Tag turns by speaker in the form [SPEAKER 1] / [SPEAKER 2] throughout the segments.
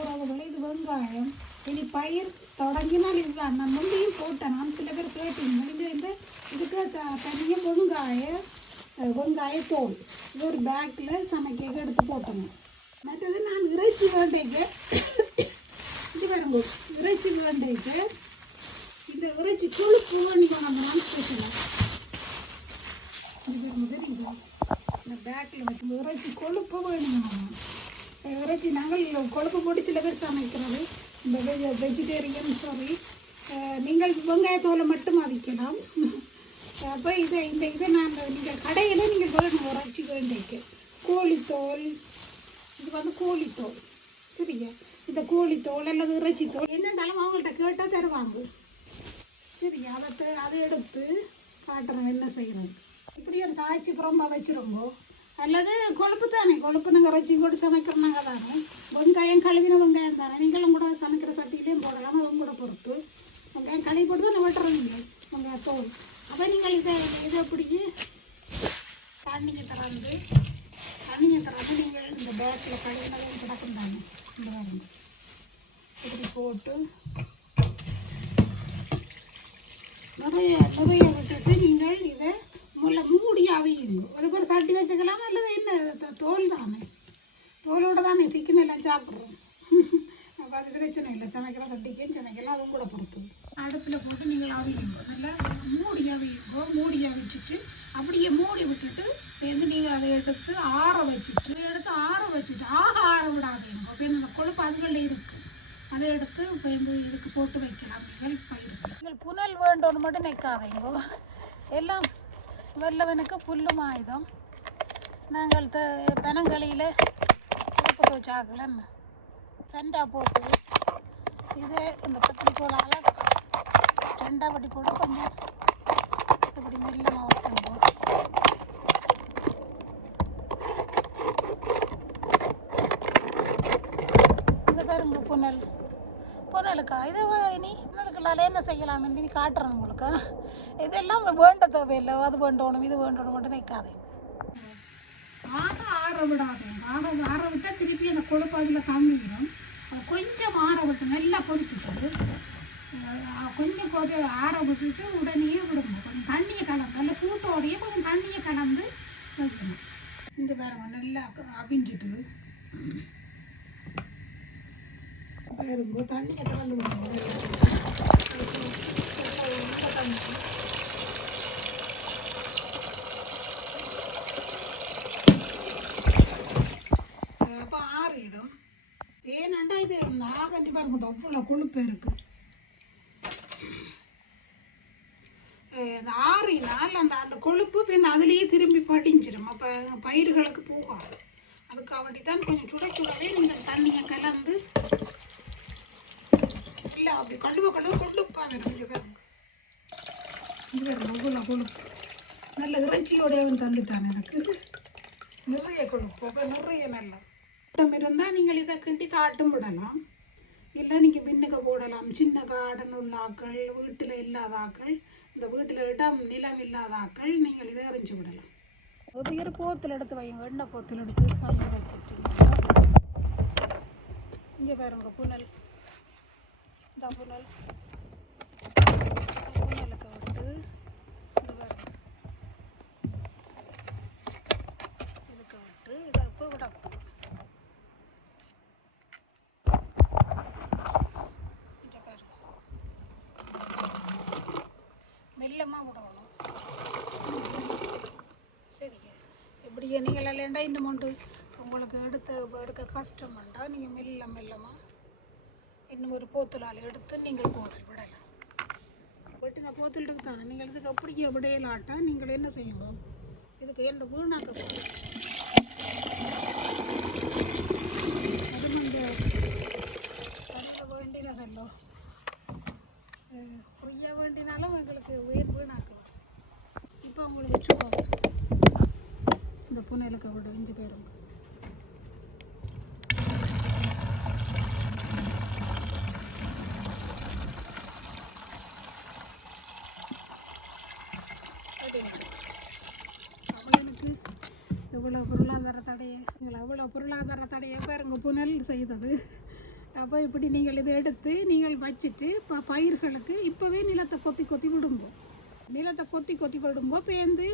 [SPEAKER 1] உறவுகளை இது வெங்காயம். இனி பயிர் தொடங்கினால் இதுதான். நான் முந்தையும் போட்டேன். நான் சில பேர் கேட்டீங்க. இது வந்து இதுக்கு த தனியாக வெங்காய அஹ், வெங்காயத்தோல் இது ஒரு பேக்கில் சமைக்க எடுத்து போட்டேங்க. மற்றது நான் இறைச்சி வேண்டைக்கு இது பாருங்க. இறைச்சி வேண்டைக்கு இந்த இறைச்சி கொழுப்பு வேண்டிக்கணும் நம்ம நான் ஸ்பெஷலாக இது பாருங்க தெரியுதா? இந்த பேக்கில் வச்சு இறைச்சி கொழுப்பு வேணுங்க இறைச்சி நாங்கள் கொழுப்பு போட்டு சில பேர் சமைக்கிறது. இந்த வெஜ் வெஜிடேரியன் சாரி நீங்கள் வெங்காயத்தோலை மட்டும் அவிக்கலாம். அப்போ இதை இந்த இதை நான் நீங்கள் கடையில் நீங்கள் வேணும் இறைச்சி வேண்டிக்கு கோழித்தோல் இது வந்து கோழித்தோல். சரியா? இந்த கோழித்தோல் அல்லது இறைச்சி தோல் என்னென்னாலும் அவங்கள்ட்ட கேட்டால் தருவாங்க. சரியா? அதை த- அதை எடுத்து காட்டுறோம் என்ன செய்யணும். இப்படியே காய்ச்சி புறம்பா வச்சுருங்கோ. அல்லது கொழுப்பு தானே கொழுப்பு நாங்கள் இறைச்சி போட்டு சமைக்கிறனாங்க தானே வெங்காயம் கழுவின வெங்காயம் தானே நீங்களும் கூட சமைக்கிற சட்டியிலையும் போடலாம் அதுவும் கூட பொறுத்து வெங்காயம் கழுவி போட்டு தானே வெட்டுறீங்க வெங்காயம் தோல் அப்போ நீங்கள் இதை இதை பிடிச்சி தண்ணிங்க திறந்து தண்ணிங்க திறந்து நீங்கள் இந்த பேக்கில் கழுவினதும் கிடக்கும் தானே இந்த பாருங்க இப்படி போட்டு நிறைய நிறைய விட்டுட்டு நீங்கள் இதை முல்லை மூடி அவியுங்க வச்சுக்கலாம் அல்லது என்ன? த- தோல் தானே. தோலோட தானே சிக்கன் எல்லாம் சாப்பிட்றோம். அப்போ அது பிரச்சனை இல்லை. சமைக்கிற சட்டிக்கும் சமைக்கலாம் அதுவும் கூட பொறுத்து. அடுப்பில் போட்டு நீங்கள் அவியுங்க. நல்லா மூடி அவியுங்க. மூடி அவிச்சிட்டு அப்படியே மூடி விட்டுட்டு வந்து நீங்கள் அதை எடுத்து ஆற வச்சுட்டு எடுத்து ஆற வச்சுட்டு ஆக ஆற விடாதீங்க. அப்போ இந்த கொழுப்பு அதுகளில் இருக்குது அதை எடுத்து இப்போ இந்த இதுக்கு போட்டு வைக்கலாம். நீங்கள் பயிருக்கு நீங்கள் புனல் வேண்டோன்னு மட்டும் நிற்காதீங்கோ எல்லாம் வெள்ளவனுக்கு புல்லும் ஆயுதம். நாங்கள் த பெனங்களியில் உப்பு துவச்சாக்கலன் ரெண்டா போட்டு இதே இந்த கத்திரிக்கோளால் ரெண்டா வட்டி போட்டு கொஞ்சம் இப்படி மெல்லமாக ஊற்றுங்க இந்த பாருங்க புனல். புனலுக்கா இது இனி புனலுக்குள்ளால என்ன செய்யலாம்? இனி காட்டுறேன் உங்களுக்கு. இதெல்லாம் வேண்ட தேவையில்லை. அது வேண்டணும் இது வேண்டணும் மட்டும் நிற்காதீங்க. ஆக ஆற விடாது ஆக ஆற விட்டால் திருப்பி அந்த கொழுப்பு அதில் தங்கிடும் கொஞ்சம் ஆற விட்டு நல்லா கொதிச்சுட்டு கொஞ்சம் கொதி ஆற விட்டுட்டு உடனே விடணும். கொஞ்சம் தண்ணியை கலந்து நல்ல சூட்டோடையே கொஞ்சம் தண்ணியை கலந்து வைக்கணும். இந்த பாருங்க நல்லா அவிஞ்சிட்டு. பாருங்க தண்ணியை கலந்து விடணும். இது கண்டிப்பாக இருக்கும். அவ்வளோ கொழுப்பு இருக்கு. ஆறினால் அந்த அந்த கொழுப்பு பின் அதுலேயே திரும்பி படிஞ்சிடும் அப்போ பயிர்களுக்கு போகாது. அதுக்காக தான் கொஞ்சம் சுட சுடவே நீங்கள் தண்ணியை கலந்து இல்லை அப்படி கழுவ கழுவ கொழுப்பா வேணும் கொஞ்சம் அவ்வளோ கொழுப்பு. நல்ல இறைச்சியோடையவன் தந்துட்டான் எனக்கு. நிறைய கொழுப்பு அப்போ நிறைய நல்லா இருந்தால் நீங்கள் இதை கிண்டி தாட்டும் விடலாம். இல்லை நீங்கள் பின்னுக்கு போடலாம். சின்ன கார்டன் உள்ள ஆக்கள் வீட்டில் இல்லாத ஆக்கள் இந்த வீட்டில் இடம் நிலம் இல்லாத ஆக்கள் நீங்கள் இதை எறிஞ்சு விடலாம். ஒரு இரு போத்தில் எடுத்து வைங்க எண்ணெய் போத்தில் எடுத்து கலந்து வச்சுட்டீங்கன்னா இங்கே பாருங்க புனல். இந்த புனல் புனலுக்கு விட்டு இது பாருங்க இதுக்கு விட்டு இதை இப்போ விடப்படும் இங்கே பாருங்க மெல்லமாக விடணும் சரிங்க. இப்படியே நீங்கள் இல்லைண்டா இன்னும் உண்டு உங்களுக்கு எடுத்து எடுக்க கஷ்டம் வேண்டாம் நீங்கள் மெல்ல மெல்லமாக இன்னும் ஒரு போத்துலால் எடுத்து நீங்கள் போட விடலாம். வெட்டின போத்தில் இருக்குதானே நீங்கள் இதுக்கு அப்படியே விடையலாட்டா நீங்கள் என்ன செய்யுங்க? இதுக்கு என்ன வீணாக்க போகுது அது வந்து கண்ட வேண்டினதல்லோ ஃப்ரீயாக வேண்டினாலும் எங்களுக்கு உயிர் வீணாக்குவோம் இப்போ உங்களுக்கு வச்சுக்கோங்க இந்த புனையிலுக்கு இஞ்சி போயிருங்க எவ்வளோ பொருளாதார தடையை நீங்கள் அவ்வளோ பொருளாதார தடையை பாருங்க புனல் செய்தது. அப்போ இப்படி நீங்கள் இதை எடுத்து நீங்கள் வச்சுட்டு இப்போ பயிர்களுக்கு இப்போவே நிலத்தை கொத்தி கொத்தி விடுங்கோ. நிலத்தை கொத்தி கொத்தி விடுங்கோ பேந்து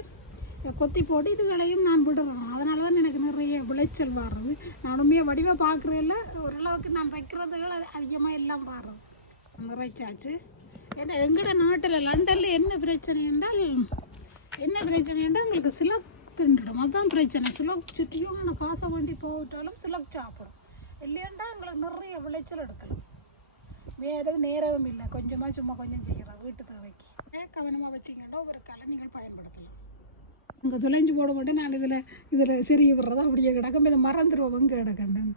[SPEAKER 1] கொத்தி போட்டு இதுகளையும் நான் விடுறேன். அதனால தான் எனக்கு நிறைய விளைச்சல் வர்றது. நான் உண்மையாக வடிவாக பார்க்குறேல்ல ஓரளவுக்கு நான் வைக்கிறதுகள் அதிகமாக எல்லாம் பாடுறோம் நிறைச்சாச்சு. ஏன்னா எங்கட நாட்டில் லண்டனில் என்ன பிரச்சனை என்றால் என்ன பிரச்சனை என்றால் உங்களுக்கு சிலக் தின்றுடும். அதுதான் பிரச்சனை. சிலக் சுற்றியும் நான் காசை வண்டி போட்டாலும் சிலக் சாப்பிடும். இல்லையாண்டா எங்களுக்கு நிறைய விளைச்சல் எடுக்கலாம். வேறு நேரமும் இல்லை. கொஞ்சமாக சும்மா கொஞ்சம் செய்கிறோம் வீட்டு தேவைக்கு. கவனமாக வச்சிங்கன்னா ஒரு கலை நீங்கள் பயன்படுத்தலாம். அங்கே துளைஞ்சு போட மாட்டேன். நான் இதில் இதில் சிறிய விடுறதா அப்படியே கிடக்கும். இதை மறந்துடுவோம் இங்கே கிடக்கண்டேன்.